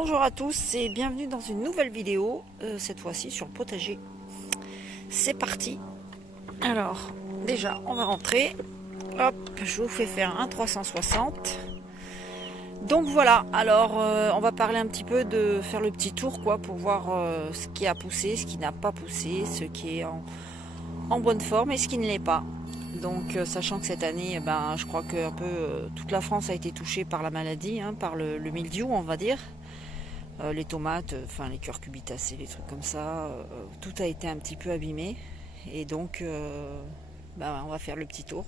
Bonjour à tous et bienvenue dans une nouvelle vidéo, cette fois-ci sur le potager. C'est parti. Alors, déjà, on va rentrer. Hop, je vous fais faire un 360. Donc voilà, alors on va parler un petit peu de faire le petit tour quoi, pour voir ce qui a poussé, ce qui n'a pas poussé, ce qui est en bonne forme et ce qui ne l'est pas. Donc sachant que cette année, je crois que un peu toute la France a été touchée par la maladie, par le mildiou on va dire. Les tomates, enfin les curcubitacées, les trucs comme ça, tout a été un petit peu abîmé. Et donc, on va faire le petit tour.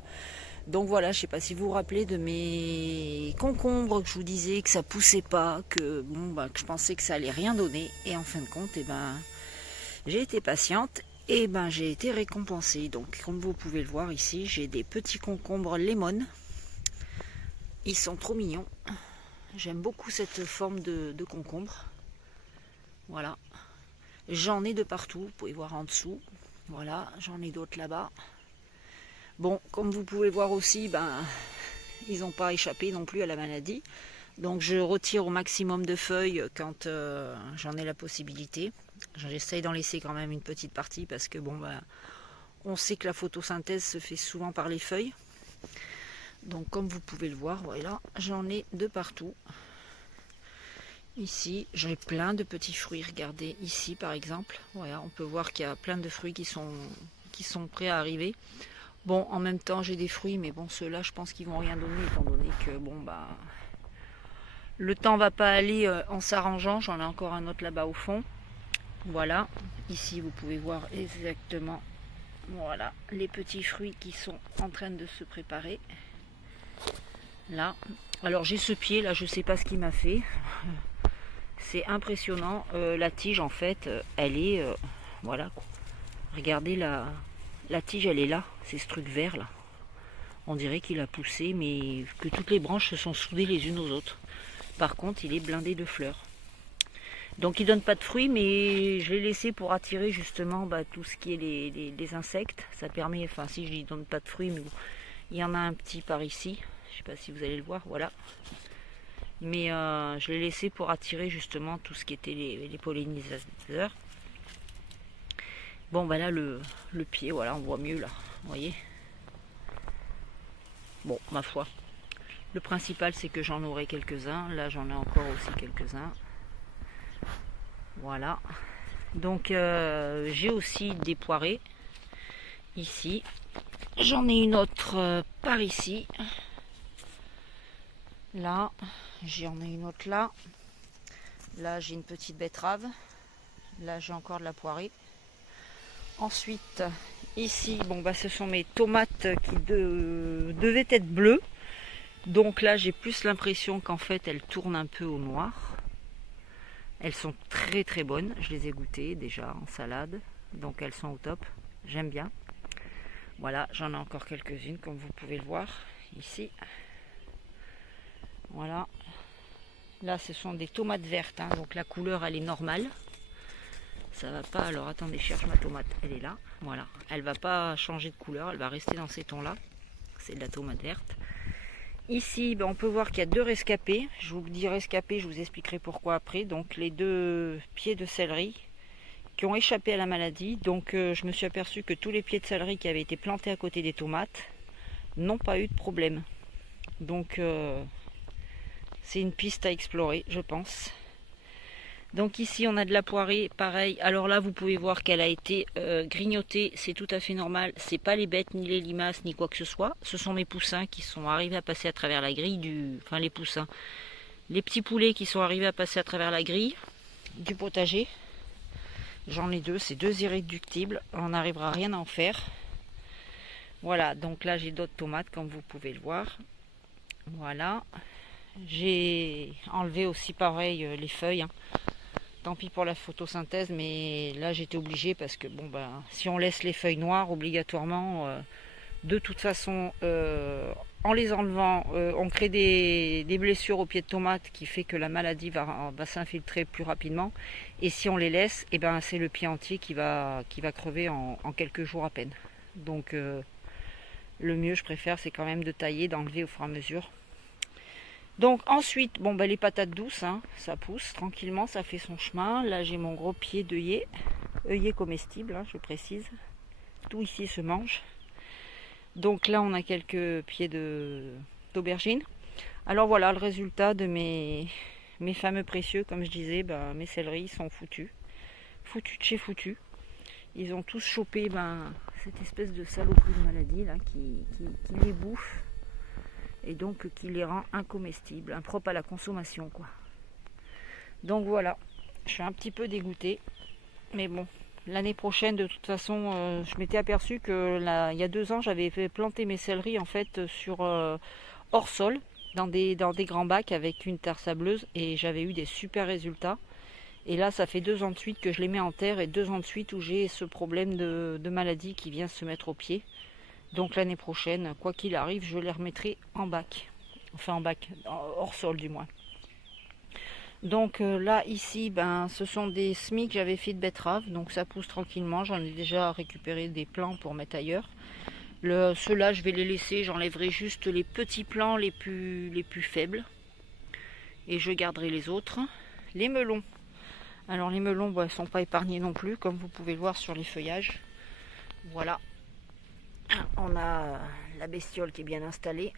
Donc voilà, je sais pas si vous vous rappelez de mes concombres que je vous disais que ça poussait pas, que que je pensais que ça allait rien donner. Et en fin de compte, j'ai été patiente et j'ai été récompensée. Donc comme vous pouvez le voir ici, j'ai des petits concombres lemon. Ils sont trop mignons. J'aime beaucoup cette forme de concombre. Voilà. J'en ai de partout, vous pouvez voir en dessous. Voilà, j'en ai d'autres là-bas. Bon, comme vous pouvez voir aussi, ils n'ont pas échappé non plus à la maladie. Donc je retire au maximum de feuilles quand j'en ai la possibilité. J'essaye d'en laisser quand même une petite partie parce que on sait que la photosynthèse se fait souvent par les feuilles. Donc comme vous pouvez le voir, voilà, j'en ai de partout. Ici, j'ai plein de petits fruits. Regardez ici par exemple. Voilà, on peut voir qu'il y a plein de fruits qui sont prêts à arriver. Bon, en même temps, j'ai des fruits, mais bon, ceux-là, je pense qu'ils vont rien donner, étant donné que le temps va pas aller en s'arrangeant. J'en ai encore un autre là-bas au fond. Voilà. Ici, vous pouvez voir exactement, voilà, les petits fruits qui sont en train de se préparer. Là. Alors, j'ai ce pied là, je sais pas ce qu'il m'a fait. C'est impressionnant. La tige, en fait, elle est... voilà. Regardez, la tige, elle est là. C'est ce truc vert, là. On dirait qu'il a poussé, mais que toutes les branches se sont soudées les unes aux autres. Par contre, il est blindé de fleurs. Donc, il donne pas de fruits, mais je l'ai laissé pour attirer, justement, tout ce qui est les insectes. Ça permet... Enfin, si je lui donne pas de fruits, mais bon, il y en a un petit par ici. Je sais pas si vous allez le voir. Voilà. Mais je l'ai laissé pour attirer justement tout ce qui était les pollinisateurs. Bon là le pied, voilà, on voit mieux là, vous voyez. Bon, ma foi. Le principal c'est que j'en aurai quelques-uns. Là j'en ai encore aussi quelques-uns. Voilà. Donc j'ai aussi des poirées. Ici. J'en ai une autre par ici. Là. J'en ai une autre là. Là j'ai une petite betterave. Là j'ai encore de la poirée. Ensuite, ici, ce sont mes tomates qui devaient être bleues. Donc là, j'ai plus l'impression qu'en fait, elles tournent un peu au noir. Elles sont très très bonnes. Je les ai goûtées déjà en salade. Donc elles sont au top. J'aime bien. Voilà, j'en ai encore quelques-unes comme vous pouvez le voir ici. Voilà. Là, ce sont des tomates vertes. Donc la couleur, elle est normale. Ça va pas, alors attendez, je cherche ma tomate, elle est là, voilà, elle va pas changer de couleur, elle va rester dans ces tons là, c'est de la tomate verte. Ici on peut voir qu'il y a deux rescapés, je vous dis rescapés, je vous expliquerai pourquoi après. Donc les deux pieds de céleri qui ont échappé à la maladie. Donc je me suis aperçu que tous les pieds de céleri qui avaient été plantés à côté des tomates n'ont pas eu de problème. Donc c'est une piste à explorer, je pense. Donc ici on a de la poirée, pareil. Alors là vous pouvez voir qu'elle a été grignotée, c'est tout à fait normal. C'est pas les bêtes, ni les limaces, ni quoi que ce soit. Ce sont mes poussins qui sont arrivés à passer à travers la grille Enfin les poussins. Les petits poulets qui sont arrivés à passer à travers la grille du potager. J'en ai deux, c'est deux irréductibles. On n'arrivera à rien à en faire. Voilà, donc là j'ai d'autres tomates comme vous pouvez le voir. Voilà. J'ai enlevé aussi pareil les feuilles. Tant pis pour la photosynthèse, mais là j'étais obligée parce que si on laisse les feuilles noires obligatoirement, de toute façon en les enlevant, on crée des blessures aux pieds de tomates qui fait que la maladie va s'infiltrer plus rapidement. Et si on les laisse, c'est le pied entier qui va crever en quelques jours à peine. Donc le mieux, je préfère, c'est quand même de tailler, d'enlever au fur et à mesure. Donc ensuite, bon, bah, les patates douces, hein, ça pousse tranquillement, ça fait son chemin. Là, j'ai mon gros pied d'œillet, œillet comestible, hein, je précise. Tout ici se mange. Donc là, on a quelques pieds d'aubergine. Alors voilà, le résultat de mes fameux précieux, comme je disais, bah, mes céleris sont foutus. Foutus de chez foutus. Ils ont tous chopé cette espèce de saloperie de maladie là, qui les bouffe. Et donc qui les rend incomestibles, impropres à la consommation, quoi. Donc voilà, je suis un petit peu dégoûtée. Mais bon, l'année prochaine, de toute façon, je m'étais aperçu que il y a 2 ans, j'avais fait planter mes céleris en fait sur hors sol, dans des grands bacs avec une terre sableuse, et j'avais eu des super résultats. Et là, ça fait 2 ans de suite que je les mets en terre, et 2 ans de suite où j'ai ce problème de maladie qui vient se mettre au pied. Donc l'année prochaine, quoi qu'il arrive, je les remettrai en bac. Enfin en bac, hors sol du moins. Donc là, ici, ce sont des semis que j'avais fait de betterave. Donc ça pousse tranquillement. J'en ai déjà récupéré des plants pour mettre ailleurs. Ceux-là, je vais les laisser. J'enlèverai juste les petits plants les plus faibles. Et je garderai les autres. Les melons. Alors les melons, ne sont pas épargnés non plus, comme vous pouvez le voir sur les feuillages. Voilà. On a la bestiole qui est bien installée.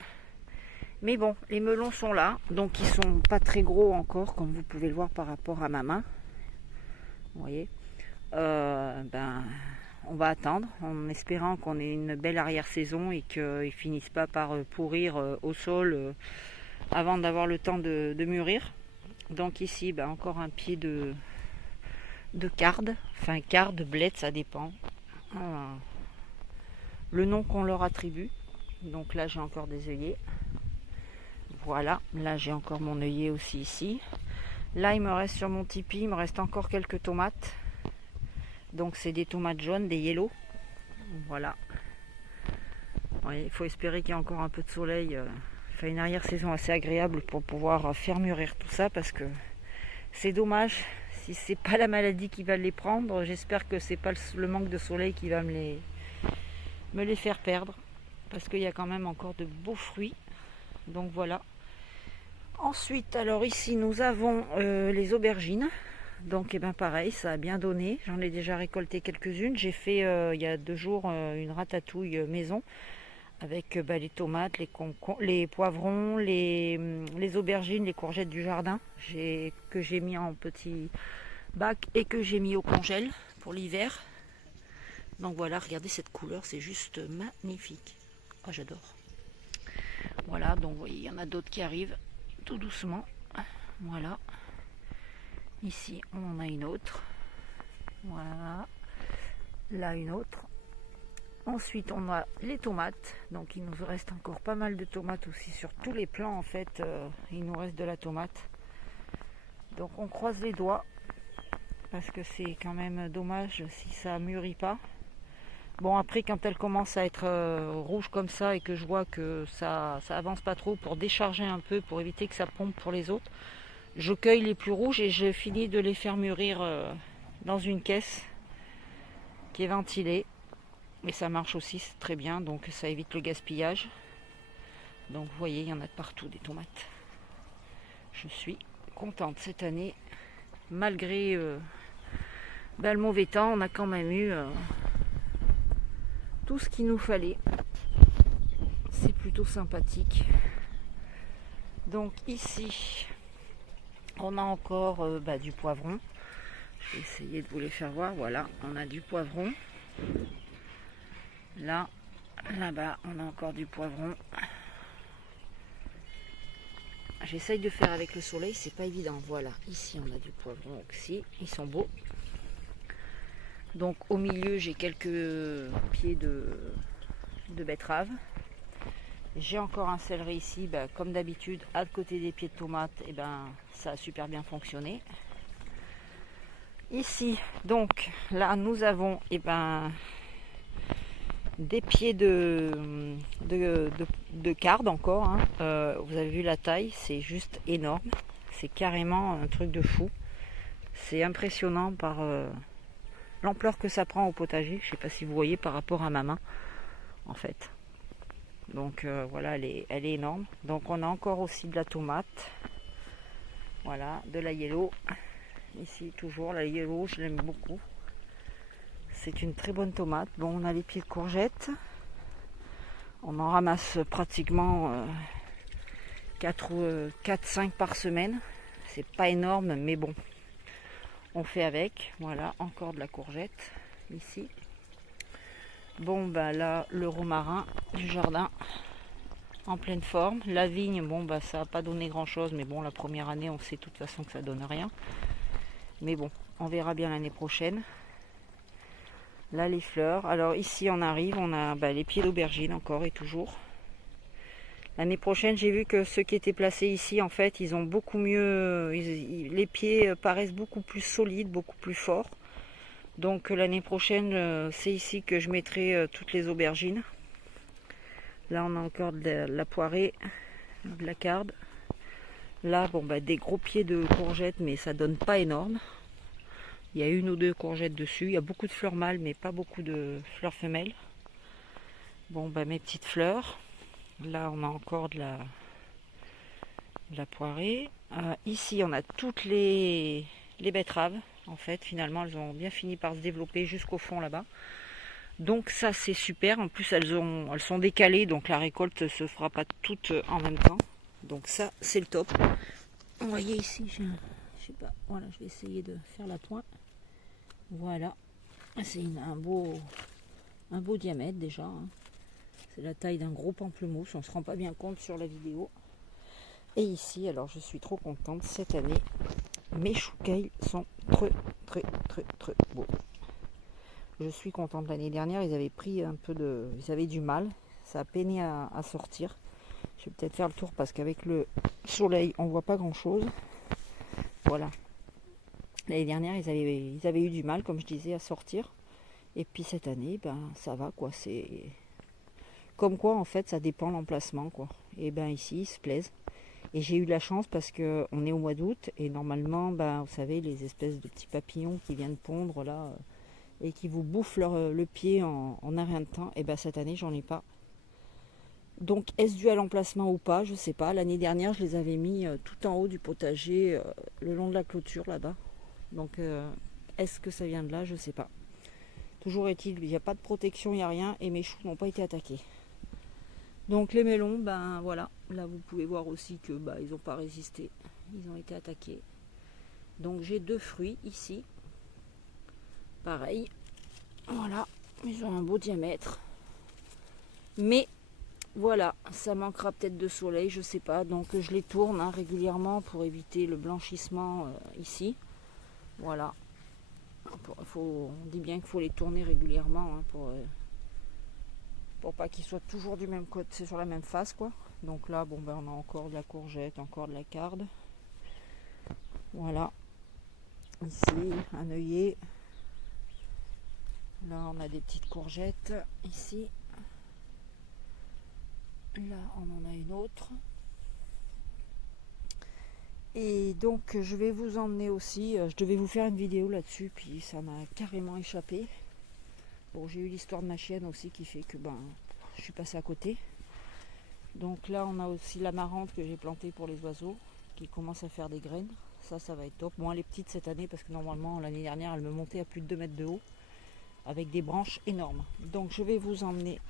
Mais bon, les melons sont là. Donc ils sont pas très gros encore, comme vous pouvez le voir par rapport à ma main. Vous voyez. On va attendre en espérant qu'on ait une belle arrière-saison et qu'ils ne finissent pas par pourrir au sol avant d'avoir le temps de mûrir. Donc ici, encore un pied de carde. Enfin, carde, blette, ça dépend. Le nom qu'on leur attribue. Donc là, j'ai encore des œillets. Voilà, là j'ai encore mon œillet aussi ici. Là, il me reste sur mon tipi, il me reste encore quelques tomates. Donc c'est des tomates jaunes, des yellow. Voilà. Il faut espérer qu'il y ait encore un peu de soleil. Enfin, une arrière-saison assez agréable pour pouvoir faire mûrir tout ça, parce que c'est dommage. Si c'est pas la maladie qui va les prendre, j'espère que c'est pas le manque de soleil qui va me les faire perdre, parce qu'il y a quand même encore de beaux fruits. Donc voilà. Ensuite, alors ici nous avons les aubergines. Donc pareil, ça a bien donné. J'en ai déjà récolté quelques-unes. J'ai fait il y a 2 jours une ratatouille maison avec les tomates, les poivrons, les aubergines, les courgettes du jardin que j'ai mis en petits bacs et que j'ai mis au congèle pour l'hiver. Donc voilà, regardez cette couleur, c'est juste magnifique. Oh, j'adore. Voilà, donc vous voyez, il y en a d'autres qui arrivent tout doucement. Voilà. Ici, on en a une autre. Voilà. Là, une autre. Ensuite, on a les tomates. Donc, il nous reste encore pas mal de tomates aussi sur tous les plants. En fait, il nous reste de la tomate. Donc, on croise les doigts. Parce que c'est quand même dommage si ça mûrit pas. Bon, après, quand elle commence à être rouge comme ça et que je vois que ça avance pas trop, pour décharger un peu, pour éviter que ça pompe pour les autres, je cueille les plus rouges et je finis de les faire mûrir dans une caisse qui est ventilée. Et ça marche aussi, c'est très bien, donc ça évite le gaspillage. Donc vous voyez, il y en a de partout des tomates. Je suis contente cette année. Malgré le mauvais temps, on a quand même eu tout ce qu'il nous fallait. C'est plutôt sympathique. Donc ici, on a encore du poivron. Je vais essayer de vous les faire voir. Voilà, on a du poivron. Là-bas, on a encore du poivron. J'essaye de faire avec le soleil, c'est pas évident. Voilà, ici on a du poivron aussi. Ils sont beaux. Donc au milieu, j'ai quelques pieds de betterave. J'ai encore un céleri ici, comme d'habitude, à côté des pieds de tomates, et ça a super bien fonctionné. Ici, donc, là, nous avons des pieds de carde encore. Hein. Vous avez vu la taille, c'est juste énorme. C'est carrément un truc de fou. C'est impressionnant par l'ampleur que ça prend au potager. Je ne sais pas si vous voyez par rapport à ma main, en fait. Donc voilà, elle est énorme. Donc on a encore aussi de la tomate. Voilà, de la yellow. Ici toujours la yellow, je l'aime beaucoup. C'est une très bonne tomate. Bon, on a les pieds de courgettes. On en ramasse pratiquement 4-5 par semaine. C'est pas énorme, mais bon, on fait avec. Voilà, encore de la courgette ici. Bon, bah là, le romarin du jardin en pleine forme. La vigne, bon, bah ça n'a pas donné grand chose, mais bon, la première année, on sait de toute façon que ça donne rien. Mais bon, on verra bien l'année prochaine. Là, les fleurs. Alors ici, on arrive, on a les pieds d'aubergine encore et toujours. L'année prochaine, j'ai vu que ceux qui étaient placés ici, en fait, ils ont beaucoup mieux... les pieds paraissent beaucoup plus solides, beaucoup plus forts. Donc l'année prochaine, c'est ici que je mettrai toutes les aubergines. Là, on a encore de la poirée, de la carde. Là, bon, des gros pieds de courgettes, mais ça donne pas énorme. Il y a une ou deux courgettes dessus. Il y a beaucoup de fleurs mâles, mais pas beaucoup de fleurs femelles. Bon, mes petites fleurs. Là, on a encore de la poirée. Ici, on a toutes les betteraves. En fait, finalement, elles ont bien fini par se développer jusqu'au fond là-bas. Donc ça, c'est super. En plus, elles sont décalées, donc la récolte se fera pas toutes en même temps. Donc ça, c'est le top. Vous voyez ici, je sais pas. Voilà, je vais essayer de faire la pointe. Voilà. C'est un beau diamètre déjà. Hein. C'est la taille d'un gros pamplemousse. On ne se rend pas bien compte sur la vidéo. Et ici, alors je suis trop contente cette année. Mes choucailles sont très beaux. Je suis contente. L'année dernière, ils avaient pris un peu de... Ils avaient du mal. Ça a peiné à sortir. Je vais peut-être faire le tour parce qu'avec le soleil, on voit pas grand-chose. Voilà. L'année dernière, ils avaient eu du mal, comme je disais, à sortir. Et puis cette année, ça va, quoi. C'est... Comme quoi, en fait, ça dépend de l'emplacement, quoi. Et ici, ils se plaisent. Et j'ai eu de la chance parce qu'on est au mois d'août. Et normalement, vous savez, les espèces de petits papillons qui viennent pondre, là... et qui vous bouffent le pied en un rien de temps, et cette année j'en ai pas. Donc est-ce dû à l'emplacement ou pas, je sais pas. L'année dernière je les avais mis tout en haut du potager, le long de la clôture là-bas. Donc est-ce que ça vient de là, je sais pas. Toujours est-il, il n'y a pas de protection, il n'y a rien, et mes choux n'ont pas été attaqués. Donc les melons, voilà, là vous pouvez voir aussi que ils n'ont pas résisté, ils ont été attaqués. Donc j'ai 2 fruits ici. Pareil, voilà, ils ont un beau diamètre. Mais voilà, ça manquera peut-être de soleil, je sais pas. Donc je les tourne régulièrement pour éviter le blanchissement ici. Voilà. On dit bien qu'il faut les tourner régulièrement pour pas qu'ils soient toujours du même côté, c'est sur la même face quoi. Donc là, on a encore de la courgette, encore de la carde. Voilà. Ici, un œillet. Là, on a des petites courgettes. Ici. Là, on en a une autre. Et donc, je vais vous emmener aussi. Je devais vous faire une vidéo là-dessus, puis ça m'a carrément échappé. Bon, j'ai eu l'histoire de ma chienne aussi qui fait que je suis passée à côté. Donc là, on a aussi l'amarante que j'ai plantée pour les oiseaux, qui commence à faire des graines. Ça va être top. Moins les petites cette année, parce que normalement, l'année dernière, elles me montaient à plus de 2 mètres de haut, avec des branches énormes. Donc je vais vous emmener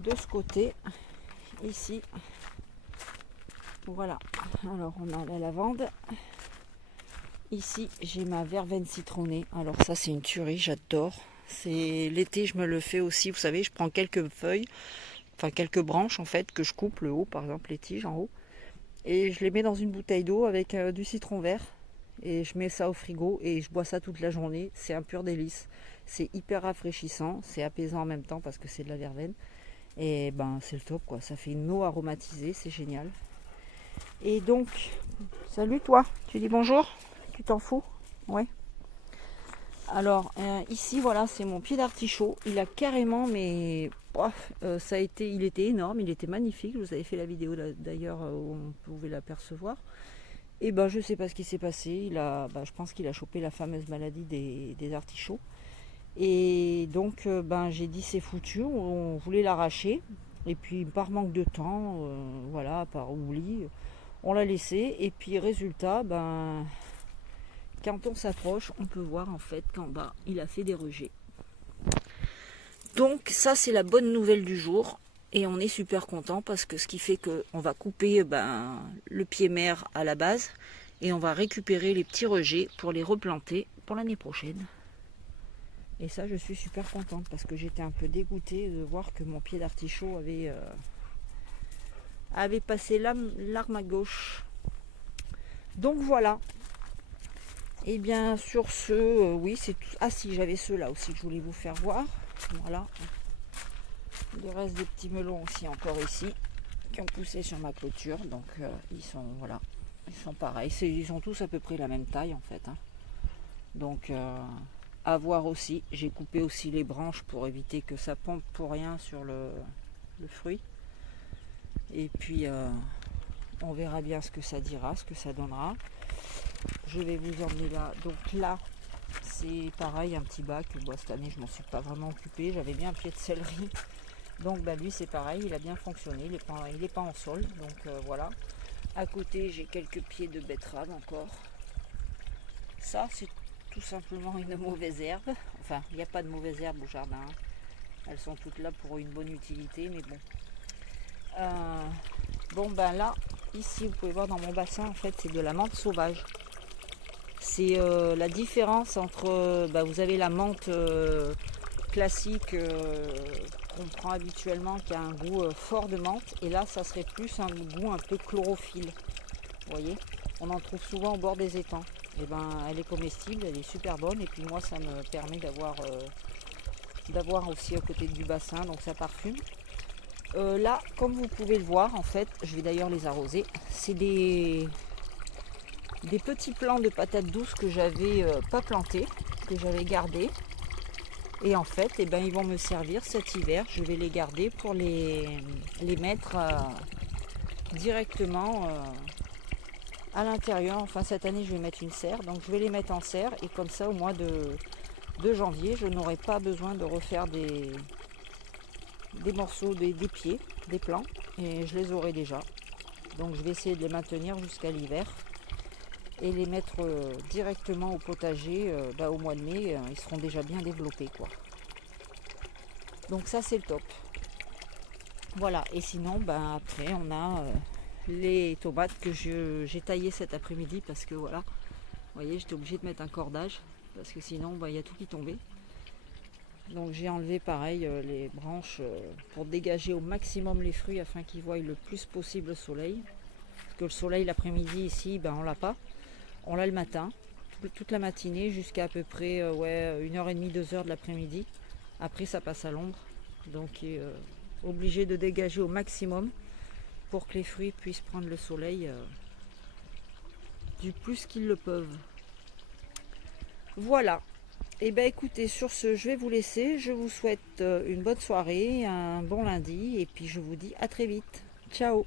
de ce côté, ici. Voilà. Alors on a la lavande. Ici j'ai ma verveine citronnée. Alors ça c'est une tuerie, j'adore. C'est l'été, je me le fais aussi. Vous savez, je prends quelques feuilles, enfin quelques branches en fait, que je coupe le haut, par exemple les tiges en haut, et je les mets dans une bouteille d'eau avec du citron vert. Et je mets ça au frigo et je bois ça toute la journée. C'est un pur délice. C'est hyper rafraîchissant, c'est apaisant en même temps parce que c'est de la verveine. Et c'est le top quoi. Ça fait une eau aromatisée, c'est génial. Et donc, salut toi, tu dis bonjour? Tu t'en fous? Ouais. Alors ici voilà, c'est mon pied d'artichaut. Il a carrément, mais il était énorme, il était magnifique. Je vous avais fait la vidéo d'ailleurs où on pouvait l'apercevoir. Et je sais pas ce qui s'est passé. Je pense qu'il a chopé la fameuse maladie des artichauts. Et donc j'ai dit c'est foutu, on voulait l'arracher. Et puis par manque de temps, voilà, par oubli, on l'a laissé. Et puis résultat, ben, quand on s'approche, on peut voir en fait qu'en bas, il a fait des rejets. Donc ça, c'est la bonne nouvelle du jour. Et on est super content parce que ce qui fait qu'on va couper le pied mère à la base et on va récupérer les petits rejets pour les replanter pour l'année prochaine. Et ça, je suis super contente parce que j'étais un peu dégoûtée de voir que mon pied d'artichaut avait passé l'arme à gauche. Donc voilà. Et bien sur ce, oui, c'est tout. Ah si, j'avais ceux-là aussi que je voulais vous faire voir. Voilà. Il reste des petits melons aussi encore ici qui ont poussé sur ma clôture. Donc ils sont, voilà, ils sont pareils. Ils sont tous à peu près la même taille en fait. Hein. Donc à voir aussi. J'ai coupé aussi les branches pour éviter que ça pompe pour rien sur le fruit. Et puis on verra bien ce que ça dira, ce que ça donnera. Je vais vous emmener là. Donc là, c'est pareil, un petit bac. Bon, cette année, je m'en suis pas vraiment occupée. J'avais bien un pied de céleri. Donc lui, c'est pareil, il a bien fonctionné. Il n'est pas en sol. Donc voilà. À côté, j'ai quelques pieds de betterave encore. Ça, c'est tout simplement une mauvaise herbe. Enfin, il n'y a pas de mauvaise herbe au jardin. Elles sont toutes là pour une bonne utilité, mais bon. Bon, ben là, ici, vous pouvez voir dans mon bassin, en fait, c'est de la menthe sauvage. C'est la différence entre, vous avez la menthe classique qu'on prend habituellement, qui a un goût fort de menthe, et là, ça serait plus un goût un peu chlorophylle. Vous voyez, on en trouve souvent au bord des étangs. Et ben, elle est comestible, elle est super bonne, et puis moi, ça me permet d'avoir aussi à côté du bassin, donc ça parfume. Là, comme vous pouvez le voir, en fait, je vais d'ailleurs les arroser. C'est des petits plants de patates douces que j'avais pas plantés, que j'avais gardés. Et en fait, ils vont me servir cet hiver. Je vais les garder pour les mettre directement à l'intérieur. Enfin, cette année, je vais mettre une serre. Donc, je vais les mettre en serre. Et comme ça, au mois de janvier, je n'aurai pas besoin de refaire des morceaux, des pieds, des plants. Et je les aurai déjà. Donc, je vais essayer de les maintenir jusqu'à l'hiver. Et les mettre directement au potager au mois de mai, ils seront déjà bien développés quoi. Donc ça c'est le top. Voilà, et sinon après on a les tomates que j'ai taillées cet après-midi parce que voilà, vous voyez, j'étais obligée de mettre un cordage parce que sinon il y a tout qui tombait. Donc j'ai enlevé pareil les branches pour dégager au maximum les fruits afin qu'ils voient le plus possible le soleil. Parce que le soleil l'après-midi ici, on l'a pas. On l'a le matin, toute la matinée jusqu'à à peu près 1h30, 2h de l'après-midi. Après ça passe à l'ombre. Donc obligé de dégager au maximum pour que les fruits puissent prendre le soleil du plus qu'ils le peuvent. Voilà. Et écoutez, sur ce, je vais vous laisser. Je vous souhaite une bonne soirée, un bon lundi et puis je vous dis à très vite. Ciao.